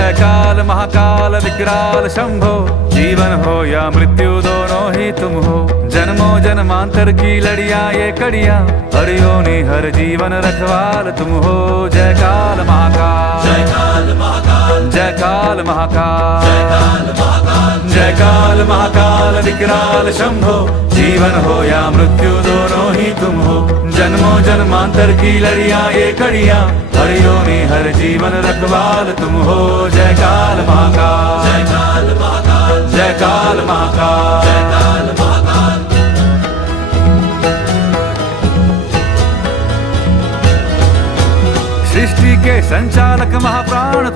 जय काल महाकाल विकराल शंभो, जीवन हो या मृत्यु दोनों ही तुम हो। जन्मों जन्मांतर की लड़ियां ये कड़ियां, हर योनि हर जीवन रखवाल तुम हो। जय काल महाकाल, जय काल महाकाल, जय काल महाकाल, जय काल महाकाल, जय काल महाकाल विकराल शंभो, जीवन हो या मृत्यु दोनों ही तुम हो। जन्मों जन्मांतर की लड़ियां ये कड़ियां, हर योनि हर जीवन रखवाल तुम हो। जय काल महाकाल, जय काल महाकाल, जय काल महाकाल, जय काल महाकाल। सृष्टि के संचालक महाप्राण